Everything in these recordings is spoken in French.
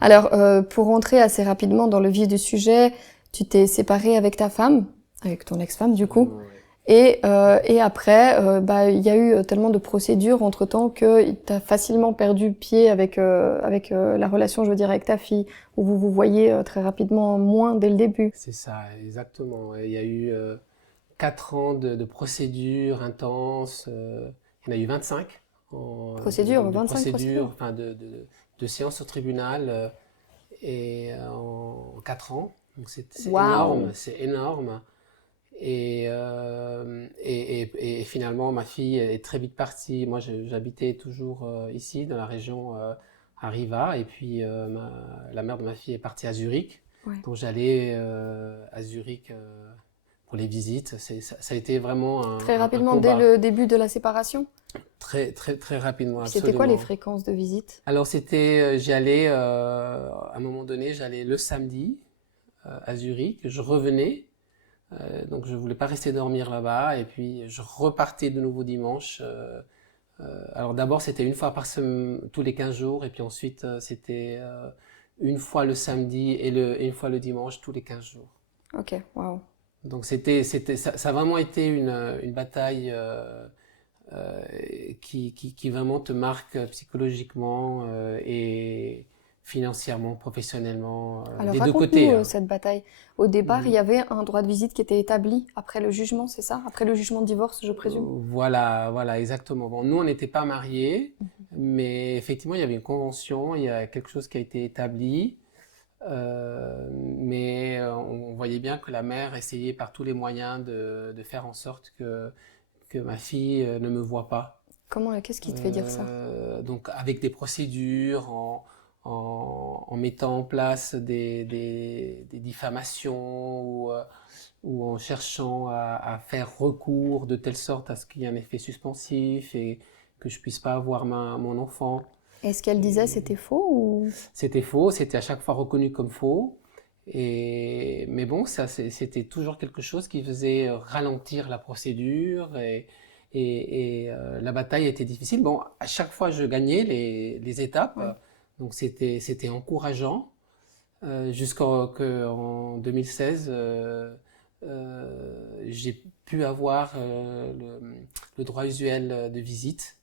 Alors, pour rentrer assez rapidement dans le vif du sujet, tu t'es séparé avec ta femme, avec ton ex-femme du coup, Ouais. et après, il y a eu tellement de procédures entre-temps que t'as facilement perdu pied avec la relation, je veux dire, avec ta fille, où vous vous voyez très rapidement moins dès le début. C'est ça, exactement. Ouais. Il y a eu 4 ans de procédures intenses. Il y en a eu 25 Procédure, de 25 procédures, procédures. enfin de séances au tribunal en 4 ans. Donc c'est énorme, Waouh! c'est énorme. Et finalement, ma fille est très vite partie. Moi, j'habitais toujours ici, dans la région à Riva. Et puis, la mère de ma fille est partie à Zurich. Ouais. Donc, j'allais à Zurich pour les visites. Ça a été vraiment Très un rapidement, dès combat. le début de la séparation. Très, très, très rapidement, Puis c'était quoi les absolument. fréquences de visite? Alors, j'y allais, à un moment donné, j'allais le samedi à Zurich. Je revenais. Donc je voulais pas rester dormir là-bas et puis je repartais de nouveau dimanche. Alors d'abord c'était une fois par semaine, tous les 15 jours et puis ensuite c'était une fois le samedi et une fois le dimanche tous les 15 jours. Ok, waouh. Donc ça a vraiment été une bataille euh, qui vraiment te marque psychologiquement et financièrement, professionnellement, Alors des deux raconte-nous côtés, hein. cette bataille. Au départ, il Mhm. y avait un droit de visite qui était établi après le jugement, c'est ça? Après le jugement de divorce, je présume. Voilà, voilà, exactement. Bon, nous, on n'était pas mariés, Mhm. mais effectivement, il y avait une convention, il y a quelque chose qui a été établi, mais on voyait bien que la mère essayait par tous les moyens de faire en sorte que ma fille ne me voie pas. Qu'est-ce qui te fait dire ça? Donc, avec des procédures, en mettant en place des diffamations ou en cherchant à faire recours de telle sorte à ce qu'il y ait un effet suspensif et que je puisse pas avoir mon enfant. Et ce qu'elle disait, Et c'était faux ou... c'était faux, c'était à chaque fois reconnu comme faux. Mais bon, c'était toujours quelque chose qui faisait ralentir la procédure la bataille était difficile. Bon, à chaque fois, je gagnais les Ouais. étapes, donc c'était encourageant. Jusqu'en 2016, j'ai pu avoir le droit usuel de visite.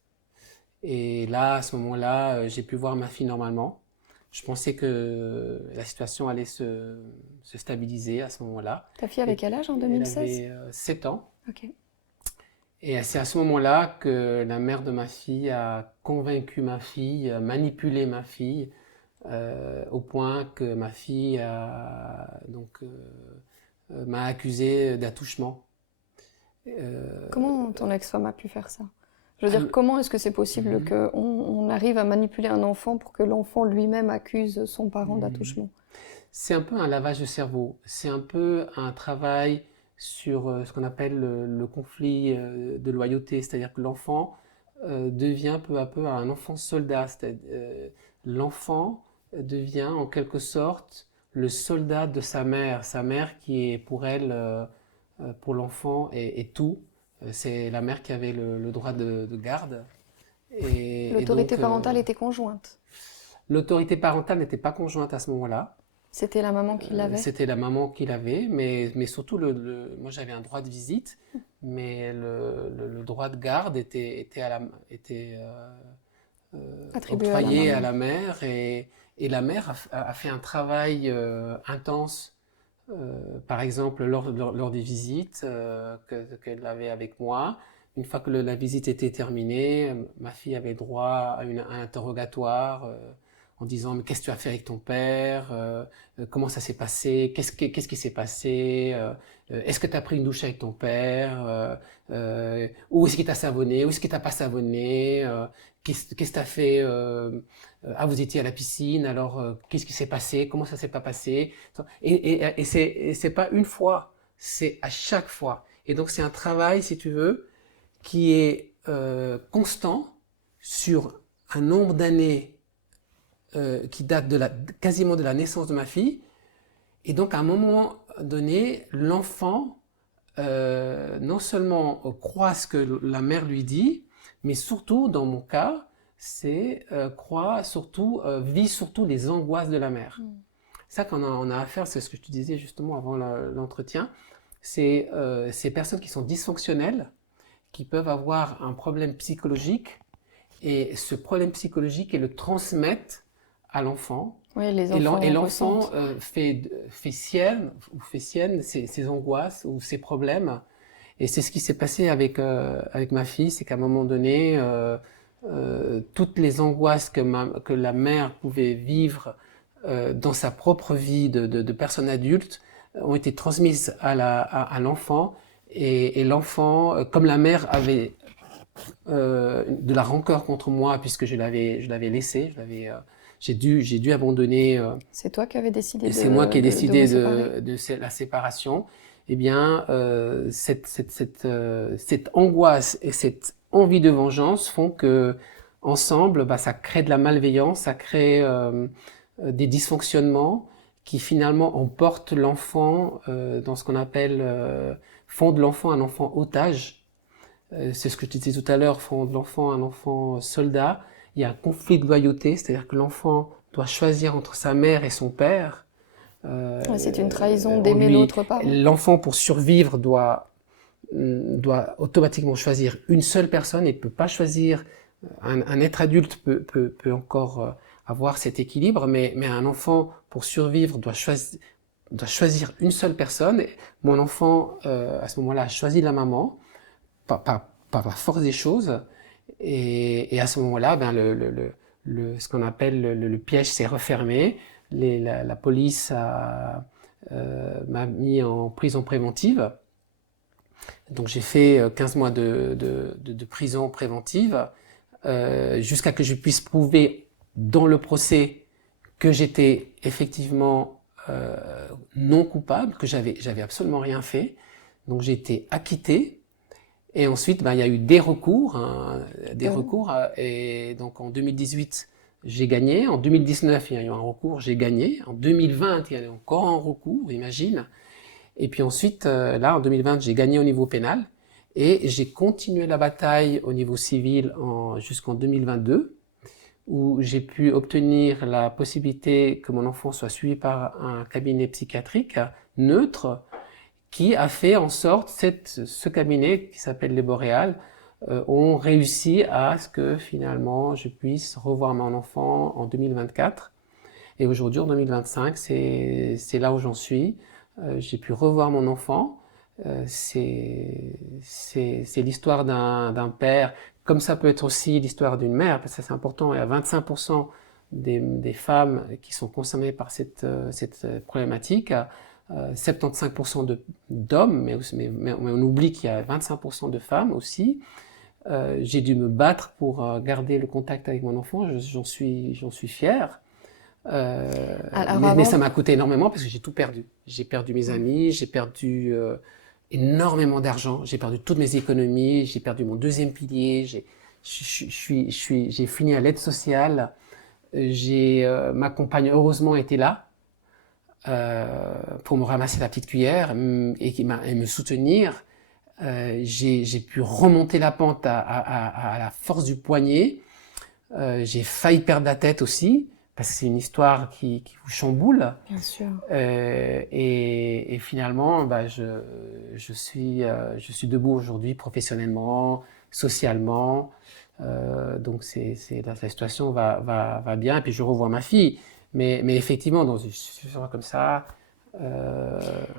Et là, à ce moment-là, j'ai pu voir ma fille normalement. Je pensais que la situation allait se stabiliser à ce moment-là. Ta fille avait Et quel âge en elle 2016? avait 7 ans. Ok. Et c'est à ce moment-là que la mère de ma fille a convaincu ma fille, a manipulé ma fille, au point que ma fille m'a accusé d'attouchement. Euh, Comment ton ex-femme a pu faire ça? Je veux dire, elle- comment est-ce que c'est possible Mhm. qu'on arrive à manipuler un enfant pour que l'enfant lui-même accuse son parent Mhm. d'attouchement? C'est un peu un lavage de cerveau. C'est un peu un travail sur ce qu'on appelle le conflit de loyauté. C'est-à-dire que l'enfant devient peu à peu un enfant soldat. L'enfant devient en quelque sorte le soldat de sa mère qui est pour elle, pour l'enfant, est tout. C'est la mère qui avait le droit de garde. Et L'autorité donc, parentale était conjointe. l'autorité parentale n'était pas conjointe à ce moment-là. C'était la maman qui l'avait. C'était la maman qui l'avait, mais surtout, moi j'avais un droit de visite, mais le droit de garde était Attribuée à la octroyé à maman. la mère et la mère a fait un travail intense, par exemple lors des visites qu'elle avait avec moi. Une fois que la visite était terminée, ma fille avait droit à un interrogatoire en disant mais qu'est-ce que tu as fait avec ton père, comment ça s'est passé, qu'est-ce qui s'est passé, est-ce que tu as pris une douche avec ton père, où est-ce qu'il t'a savonné, où est-ce qu'il t'a pas savonné, qu'est-ce que tu as fait, ah vous étiez à la piscine, alors qu'est-ce qui s'est passé, comment ça s'est pas passé, et c'est pas une fois, c'est à chaque fois. Et donc c'est un travail, si tu veux, qui est constant sur un nombre d'années qui date quasiment de la naissance de ma fille. Et donc à un moment donné, l'enfant non seulement croit ce que la mère lui dit, mais surtout dans mon cas, vit surtout les angoisses de la mère. Ça, quand on a affaire, c'est ce que je te disais justement avant l'entretien, c'est ces personnes qui sont dysfonctionnelles, qui peuvent avoir un problème psychologique, et ce problème psychologique, ils le transmettent à l'enfant. Oui, les enfants Et l'enfant ressentent. fait sienne ses angoisses ou ses problèmes. Et c'est ce qui s'est passé avec ma fille, c'est qu'à un moment donné, toutes les angoisses que la mère pouvait vivre dans sa propre vie de personne adulte ont été transmises à l'enfant. Et l'enfant, comme la mère avait de la rancœur contre moi puisque je l'avais laissé, j'ai dû abandonner. C'est toi qui avais décidé C'est moi qui ai de décidé vous séparer? la séparation. Eh bien, cette angoisse et cette envie de vengeance font que, ensemble, bah, ça crée de la malveillance, ça crée des dysfonctionnements qui finalement emportent l'enfant dans ce qu'on appelle font de l'enfant un enfant otage. C'est ce que je te disais tout à l'heure, font de l'enfant un enfant soldat. Il y a un conflit de loyauté, c'est-à-dire que l'enfant doit choisir entre sa mère et son père. Ouais, c'est une trahison d'aimer l'autre parent. L'enfant, pour survivre, doit automatiquement choisir une seule personne et ne peut pas choisir. Un être adulte peut encore avoir cet équilibre, mais un enfant, pour survivre, doit choisir une seule personne. Mon enfant, à ce moment-là, a choisi la maman par la force des choses. Et à ce moment-là, ben ce qu'on appelle le piège s'est refermé. La police m'a mis en prison préventive. Donc j'ai fait 15 mois de prison préventive jusqu'à que je puisse prouver dans le procès que j'étais effectivement non coupable, que j'avais absolument rien fait. Donc j'ai été acquitté. Et ensuite, ben, il y a eu des recours, et donc en 2018, j'ai gagné. En 2019, il y a eu un recours, j'ai gagné. En 2020, il y a eu encore un recours, imagine. Et puis ensuite, là, en 2020, j'ai gagné au niveau pénal. Et j'ai continué la bataille au niveau civil jusqu'en 2022, où j'ai pu obtenir la possibilité que mon enfant soit suivi par un cabinet psychiatrique neutre, qui a fait en sorte, ce cabinet qui s'appelle les Boréales, ont réussi à ce que finalement je puisse revoir mon enfant en 2024. Et aujourd'hui, en 2025, c'est là où j'en suis. J'ai pu revoir mon enfant. C'est l'histoire d'un père, comme ça peut être aussi l'histoire d'une mère, parce que c'est important. Il y a 25% des femmes qui sont concernées par cette problématique. 75% d'hommes, mais on oublie qu'il y a 25% de femmes aussi. J'ai dû me battre pour garder le contact avec mon enfant, j'en suis fier. Mais ça m'a coûté énormément parce que j'ai tout perdu. J'ai perdu mes amis, j'ai perdu énormément d'argent, j'ai perdu toutes mes économies, j'ai perdu mon deuxième pilier, j'ai fini à l'aide sociale. Ma compagne heureusement était là pour me ramasser la petite cuillère et me soutenir. J'ai pu remonter la pente à la force du poignet. J'ai failli perdre la tête aussi, parce que c'est une histoire qui vous chamboule. Bien sûr. Et finalement, bah, je suis debout aujourd'hui professionnellement, socialement. Donc la situation va bien. Et puis je revois ma fille. Mais effectivement, dans une situation comme ça,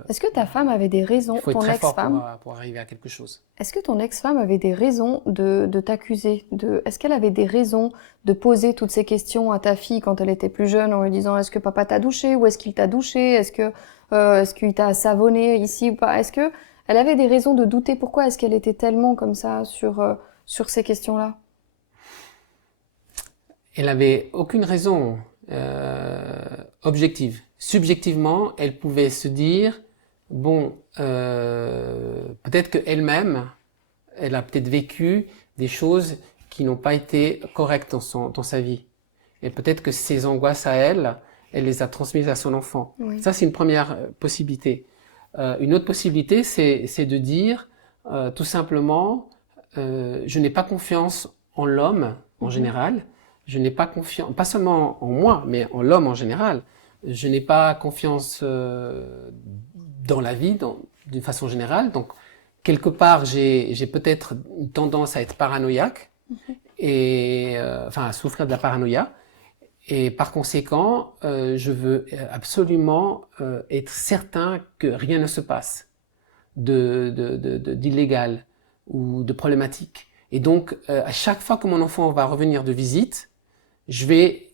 est-ce que ta femme avait des raisons, il faut être ton très fort ex-femme, pour arriver à quelque chose. est-ce que ton ex-femme avait des raisons de t'accuser est-ce qu'elle avait des raisons de poser toutes ces questions à ta fille quand elle était plus jeune en lui disant est-ce que papa t'a douché ou est-ce qu'il t'a douché, est-ce qu'il t'a savonné ici ou pas, est-ce que elle avait des raisons de douter, pourquoi est-ce qu'elle était tellement comme ça sur ces questions-là? Elle n'avait aucune raison objective. Subjectivement, elle pouvait se dire, bon, peut-être qu'elle-même, elle a peut-être vécu des choses qui n'ont pas été correctes dans sa vie. Et peut-être que ces angoisses à elle les a transmises à son enfant. Oui. Ça, c'est une première possibilité. Une autre possibilité, c'est de dire tout simplement, je n'ai pas confiance en l'homme en général. Je n'ai pas confiance, pas seulement en moi, mais en l'homme en général. Je n'ai pas confiance dans la vie, d'une façon générale. Donc, quelque part, j'ai peut-être une tendance à être paranoïaque et enfin à souffrir de la paranoïa. Et par conséquent, je veux absolument être certain que rien ne se passe d'illégal ou de problématique. Et donc, à chaque fois que mon enfant va revenir de visite, je vais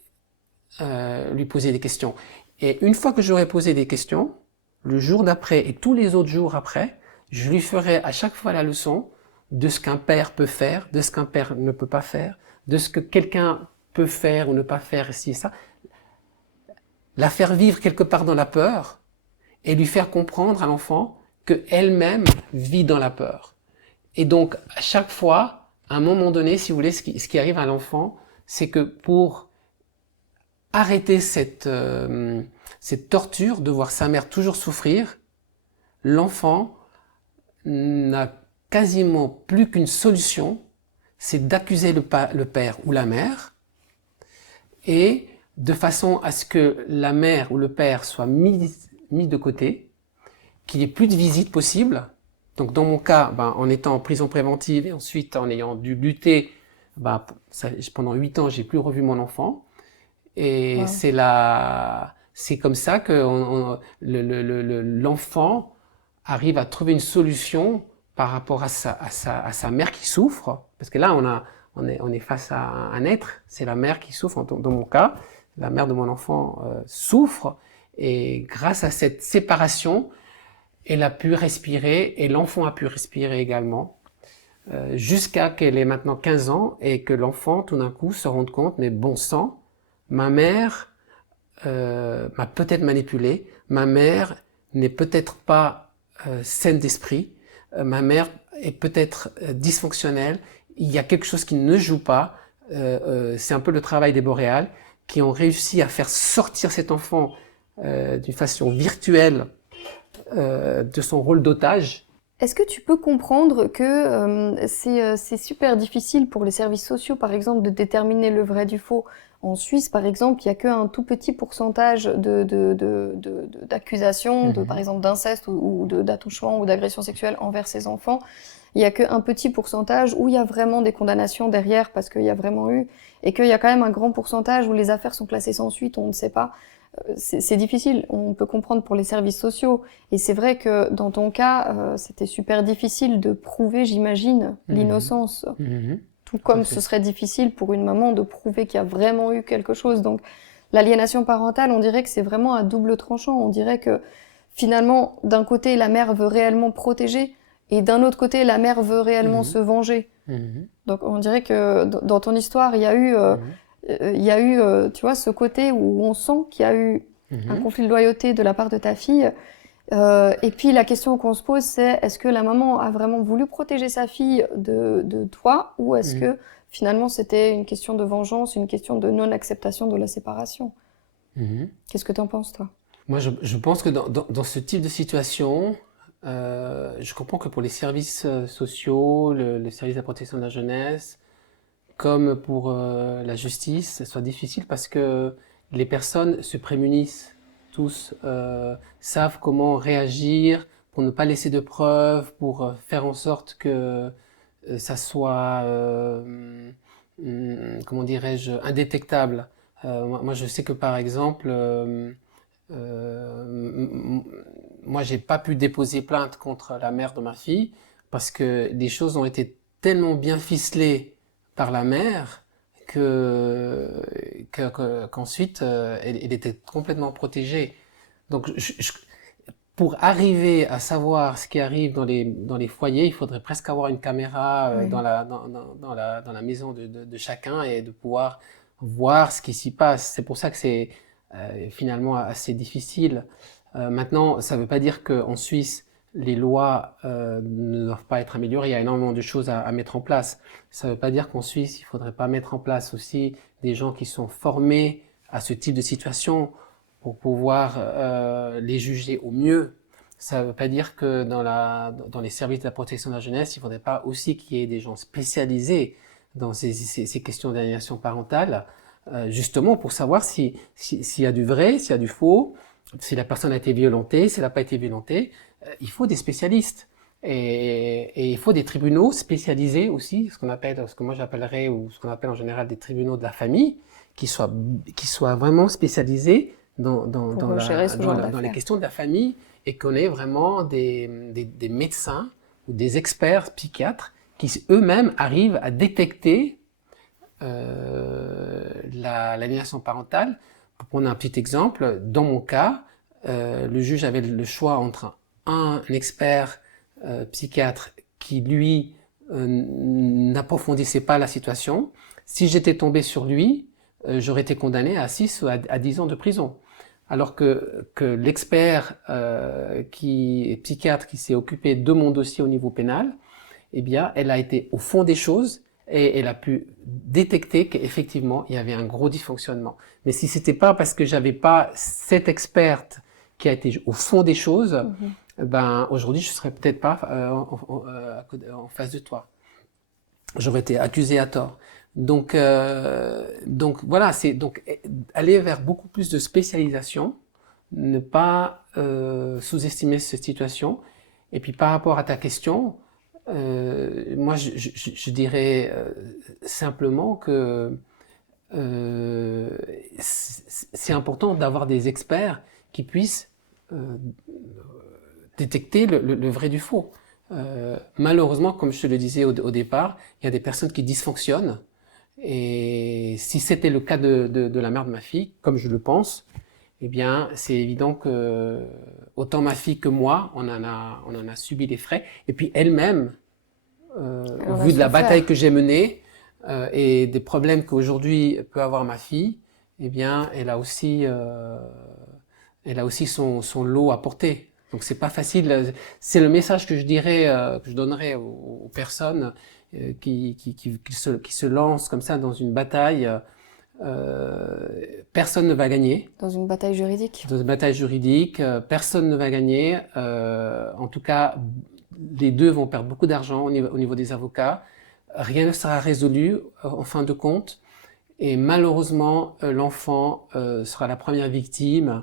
lui poser des questions. Et une fois que j'aurai posé des questions, le jour d'après et tous les autres jours après, je lui ferai à chaque fois la leçon de ce qu'un père peut faire, de ce qu'un père ne peut pas faire, de ce que quelqu'un peut faire ou ne pas faire, ici et ça. La faire vivre quelque part dans la peur et lui faire comprendre à l'enfant qu'elle-même vit dans la peur. Et donc, à chaque fois, à un moment donné, si vous voulez, ce qui arrive à l'enfant, c'est que pour arrêter cette torture de voir sa mère toujours souffrir, l'enfant n'a quasiment plus qu'une solution, c'est d'accuser le père ou la mère, et de façon à ce que la mère ou le père soit mis de côté, qu'il n'y ait plus de visite possible. Donc dans mon cas, en étant en prison préventive et ensuite en ayant dû lutter, pendant 8 ans, j'ai plus revu mon enfant. Et Wow. c'est comme ça que l'enfant arrive à trouver une solution par rapport à sa mère qui souffre. Parce que là, on est face à un être, c'est la mère qui souffre. Dans mon cas, la mère de mon enfant souffre. Et grâce à cette séparation, elle a pu respirer et l'enfant a pu respirer également. Jusqu'à qu'elle ait maintenant 15 ans et que l'enfant, tout d'un coup, se rende compte, mais bon sang, ma mère m'a peut-être manipulé, ma mère n'est peut-être pas saine d'esprit, ma mère est peut-être dysfonctionnelle, il y a quelque chose qui ne joue pas, c'est un peu le travail des boréales qui ont réussi à faire sortir cet enfant d'une façon virtuelle de son rôle d'otage. Est-ce que tu peux comprendre que c'est super difficile pour les services sociaux, par exemple, de déterminer le vrai du faux? En Suisse, par exemple, il n'y a qu'un tout petit pourcentage d'accusations, par exemple, d'inceste ou d'attouchement ou d'agression sexuelle envers ces enfants. Il n'y a qu'un petit pourcentage où il y a vraiment des condamnations derrière parce qu'il y a vraiment eu, et qu'il y a quand même un grand pourcentage où les affaires sont classées sans suite, on ne sait pas. C'est difficile, on peut comprendre pour les services sociaux. Et c'est vrai que dans ton cas, c'était super difficile de prouver, j'imagine, l'innocence. Tout comme ce serait difficile pour une maman de prouver qu'il y a vraiment eu quelque chose. Donc l'aliénation parentale, on dirait que c'est vraiment à double tranchant. On dirait que finalement, d'un côté, la mère veut réellement protéger, et d'un autre côté, la mère veut réellement se venger. Donc on dirait que dans ton histoire, il y a eu, tu vois, ce côté où on sent qu'il y a eu un conflit de loyauté de la part de ta fille. Et puis la question qu'on se pose, c'est est-ce que la maman a vraiment voulu protéger sa fille de toi, ou est-ce que finalement c'était une question de vengeance, une question de non-acceptation de la séparation? Qu'est-ce que t'en penses, toi? Moi, je pense que dans ce type de situation, je comprends que pour les services sociaux, le service de la protection de la jeunesse, comme pour la justice, ce soit difficile parce que les personnes se prémunissent tous, savent comment réagir pour ne pas laisser de preuves, pour faire en sorte que ça soit, comment dirais-je, indétectable. Moi, je sais que par exemple, moi, j'ai pas pu déposer plainte contre la mère de ma fille parce que les choses ont été tellement bien ficelées par la mère qu'ensuite elle était complètement protégée. Donc, pour arriver à savoir ce qui arrive dans les foyers, il faudrait presque avoir une caméra dans la maison de chacun et de pouvoir voir ce qui s'y passe. C'est pour ça que c'est finalement assez difficile. Maintenant, ça ne veut pas dire qu'en Suisse, les lois ne doivent pas être améliorées. Il y a énormément de choses à mettre en place. Ça ne veut pas dire qu'en Suisse, il ne faudrait pas mettre en place aussi des gens qui sont formés à ce type de situation pour pouvoir les juger au mieux. Ça ne veut pas dire que dans les services de la protection de la jeunesse, il ne faudrait pas aussi qu'il y ait des gens spécialisés dans ces questions d'aliénation parentale, justement pour savoir s'il y a du vrai, s'il y a du faux, si la personne a été violentée, si elle n'a pas été violentée. Il faut des spécialistes. Et il faut des tribunaux spécialisés aussi, ce que moi j'appellerais, ou ce qu'on appelle en général des tribunaux de la famille, qui soient vraiment spécialisés dans les questions de la famille, et qu'on ait vraiment des médecins ou des experts psychiatres qui eux-mêmes arrivent à détecter l'aliénation parentale. Pour prendre un petit exemple, dans mon cas, le juge avait le choix entre un expert psychiatre qui, lui, n'approfondissait pas la situation. Si j'étais tombé sur lui, j'aurais été condamné à 6 ou à 10 ans de prison. Alors que l'expert psychiatre qui s'est occupé de mon dossier au niveau pénal, eh bien, elle a été au fond des choses et elle a pu détecter qu'effectivement, il y avait un gros dysfonctionnement. Mais si c'était pas parce que j'avais pas cette experte qui a été au fond des choses, ben, aujourd'hui, je serais peut-être pas en face de toi. J'aurais été accusé à tort. Donc voilà, c'est donc aller vers beaucoup plus de spécialisation, ne pas sous-estimer cette situation. Et puis par rapport à ta question, moi je dirais simplement que c'est important d'avoir des experts qui puissent détecter le vrai du faux. Malheureusement, comme je te le disais au départ, il y a des personnes qui dysfonctionnent. Et si c'était le cas de la mère de ma fille, comme je le pense, eh bien, c'est évident que autant ma fille que moi, on en a subi les frais. Et puis elle-même, au vu de la bataille que j'ai menée et des problèmes qu'aujourd'hui peut avoir ma fille, eh bien, elle a aussi son lot à porter. Donc c'est pas facile. C'est le message que je dirais, que je donnerais aux personnes qui se lancent comme ça dans une bataille. Personne ne va gagner. Dans une bataille juridique. Dans une bataille juridique, personne ne va gagner. En tout cas, les deux vont perdre beaucoup d'argent au niveau des avocats. Rien ne sera résolu en fin de compte. Et malheureusement, l'enfant sera la première victime.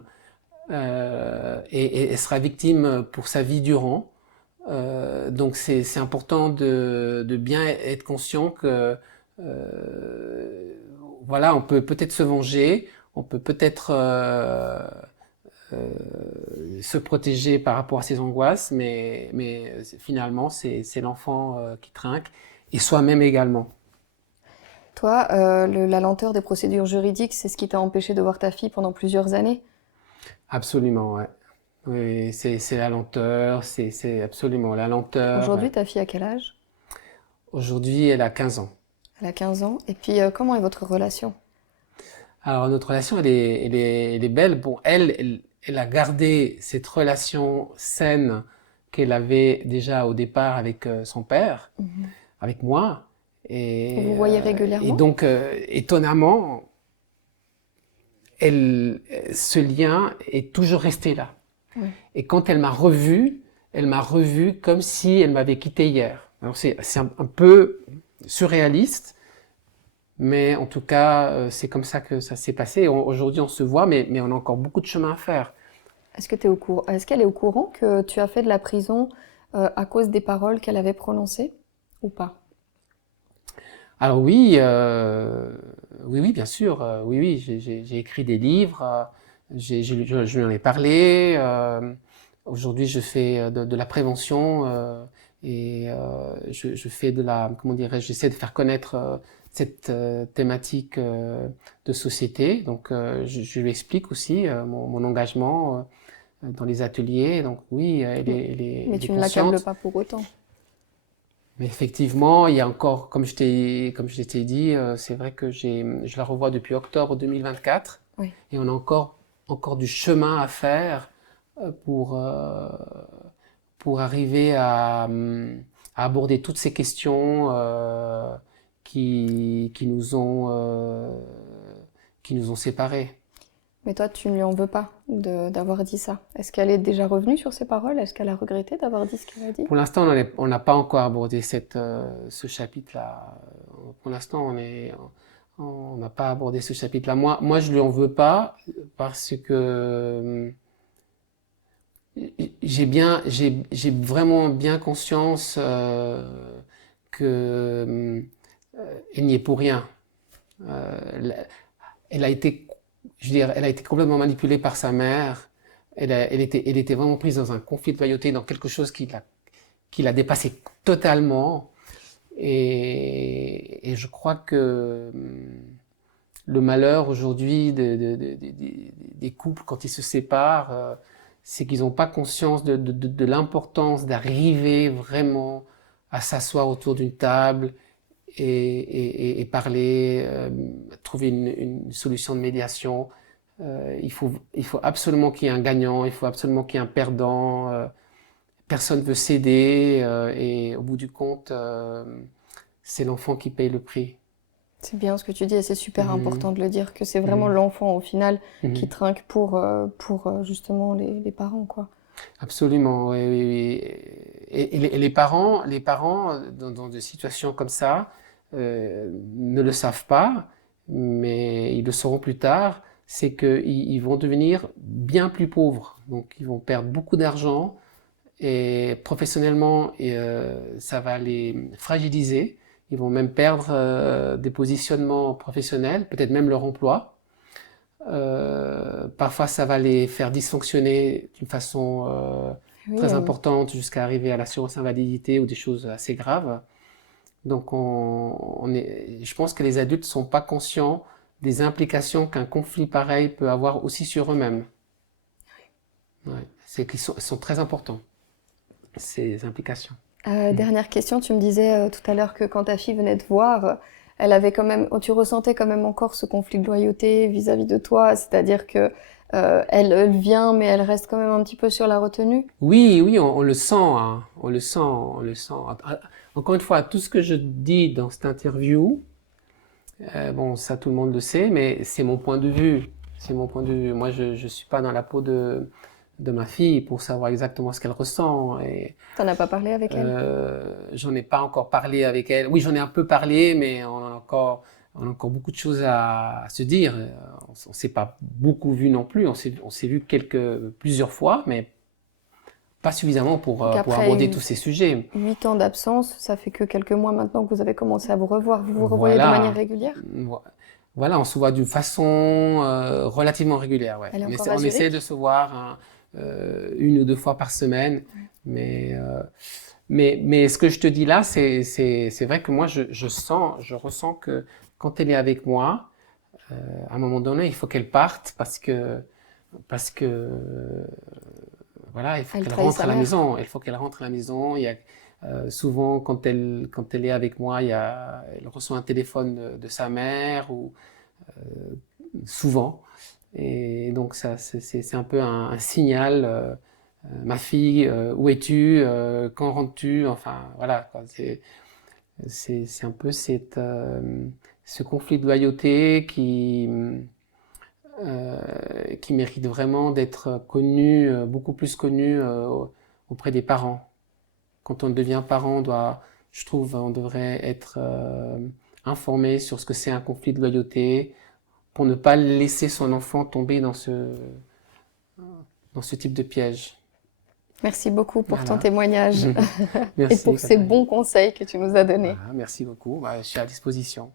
Et sera victime pour sa vie durant. Donc c'est important de bien être conscient que voilà, on peut peut-être se venger, on peut peut-être se protéger par rapport à ses angoisses, mais finalement c'est l'enfant qui trinque, et soi-même également. Toi, la lenteur des procédures juridiques, c'est ce qui t'a empêché de voir ta fille pendant plusieurs années? Absolument, ouais. Oui, c'est la lenteur, c'est absolument la lenteur. Aujourd'hui, ta fille a quel âge? Aujourd'hui, elle a 15 ans. Elle a 15 ans. Et puis, comment est votre relation? Alors, notre relation, elle est belle. Bon, elle a gardé cette relation saine qu'elle avait déjà au départ avec son père, avec moi. Vous vous voyez régulièrement? Et donc, étonnamment, ce lien est toujours resté là. Oui. Et quand elle m'a revu comme si elle m'avait quitté hier. Alors c'est un peu surréaliste, mais en tout cas, c'est comme ça que ça s'est passé. Aujourd'hui, on se voit, mais on a encore beaucoup de chemin à faire. Est-ce qu'elle est au courant que tu as fait de la prison à cause des paroles qu'elle avait prononcées ou pas? Alors oui, oui, bien sûr. Oui, j'ai écrit des livres. Je lui en ai parlé. Aujourd'hui, je fais de la prévention et je fais comment dirais-je, j'essaie de faire connaître cette thématique de société. Donc, je lui explique aussi mon engagement dans les ateliers. Donc oui, elle est Mais tu ne consciente. l'accables pas pour autant. Mais effectivement, il y a encore, comme je t'ai dit, c'est vrai que je la revois depuis octobre 2024. Oui. Et on a encore du chemin à faire pour arriver à aborder toutes ces questions qui nous ont séparés. Mais toi, tu ne lui en veux pas d'avoir dit ça. Est-ce qu'elle est déjà revenue sur ses paroles? Est-ce qu'elle a regretté d'avoir dit ce qu'elle a dit? Pour l'instant, on n'a pas encore abordé ce chapitre-là. pour l'instant, on n'a pas abordé ce chapitre-là. Moi, je lui en veux pas parce que j'ai vraiment bien conscience que elle n'y est pour rien. Euh, elle a été, je veux dire, elle a été complètement manipulée par sa mère. Elle était vraiment prise dans un conflit de loyauté, dans quelque chose qui l'a dépassé totalement. Et je crois que le malheur aujourd'hui des couples quand ils se séparent, c'est qu'ils n'ont pas conscience de l'importance d'arriver vraiment à s'asseoir autour d'une table et parler, trouver une solution de médiation. Il faut absolument qu'il y ait un gagnant, il faut absolument qu'il y ait un perdant. Personne veut céder et au bout du compte, c'est l'enfant qui paye le prix. C'est bien ce que tu dis et c'est super important de le dire, que c'est vraiment l'enfant au final qui trinque pour justement les parents, quoi. Absolument, oui, oui, oui. Et les parents, dans des situations comme ça, ne le savent pas, mais ils le sauront plus tard, c'est qu'ils vont devenir bien plus pauvres. Donc ils vont perdre beaucoup d'argent et professionnellement, ça va les fragiliser. Ils vont même perdre des positionnements professionnels, peut-être même leur emploi. Parfois, ça va les faire dysfonctionner d'une façon très importante jusqu'à arriver à l'assurance invalidité ou des choses assez graves. Donc, je pense que les adultes sont pas conscients des implications qu'un conflit pareil peut avoir aussi sur eux-mêmes. Ouais. C'est qu'ils sont très importants, ces implications. Dernière question, tu me disais tout à l'heure que quand ta fille venait te voir, elle avait quand même, tu ressentais quand même encore ce conflit de loyauté vis-à-vis de toi, c'est-à-dire que elle vient, mais elle reste quand même un petit peu sur la retenue. Oui, oui, on le sent, hein. On le sent, on le sent. Encore une fois, tout ce que je dis dans cette interview, bon, ça tout le monde le sait, mais c'est mon point de vue. C'est mon point de vue. Moi, je suis pas dans la peau de ma fille pour savoir exactement ce qu'elle ressent. Et T'en as pas parlé avec elle? j'en ai pas encore parlé avec elle. Oui, j'en ai un peu parlé, mais on a encore beaucoup de choses à se dire. On s'est pas beaucoup vu non plus. On s'est vu plusieurs fois, mais pas suffisamment pour aborder tous ces sujets. 8 ans d'absence, ça fait que quelques mois maintenant que vous avez commencé à vous revoir. Vous vous revoyez de manière régulière? Voilà, on se voit d'une façon relativement régulière. Ouais. On essaie de se voir 1 ou 2 fois par semaine. Mais ce que je te dis là, c'est vrai que moi, je ressens que quand elle est avec moi, à un moment donné, il faut qu'elle parte parce que voilà, il faut qu'elle rentre à la maison. Il faut qu'elle rentre à la maison. Il y a souvent quand elle est avec moi, elle reçoit un téléphone de sa mère ou souvent. Et donc ça, c'est un peu un signal. Ma fille, où es-tu? Quand rentres-tu? Enfin, voilà, quoi. C'est un peu ce conflit de loyauté qui mérite vraiment d'être connu, beaucoup plus connu auprès des parents. Quand on devient parent, je trouve, on devrait être informé sur ce que c'est un conflit de loyauté pour ne pas laisser son enfant tomber dans ce type de piège. Merci beaucoup pour ton témoignage Merci, et pour ces bons conseils que tu nous as donnés. Voilà, merci beaucoup, je suis à disposition.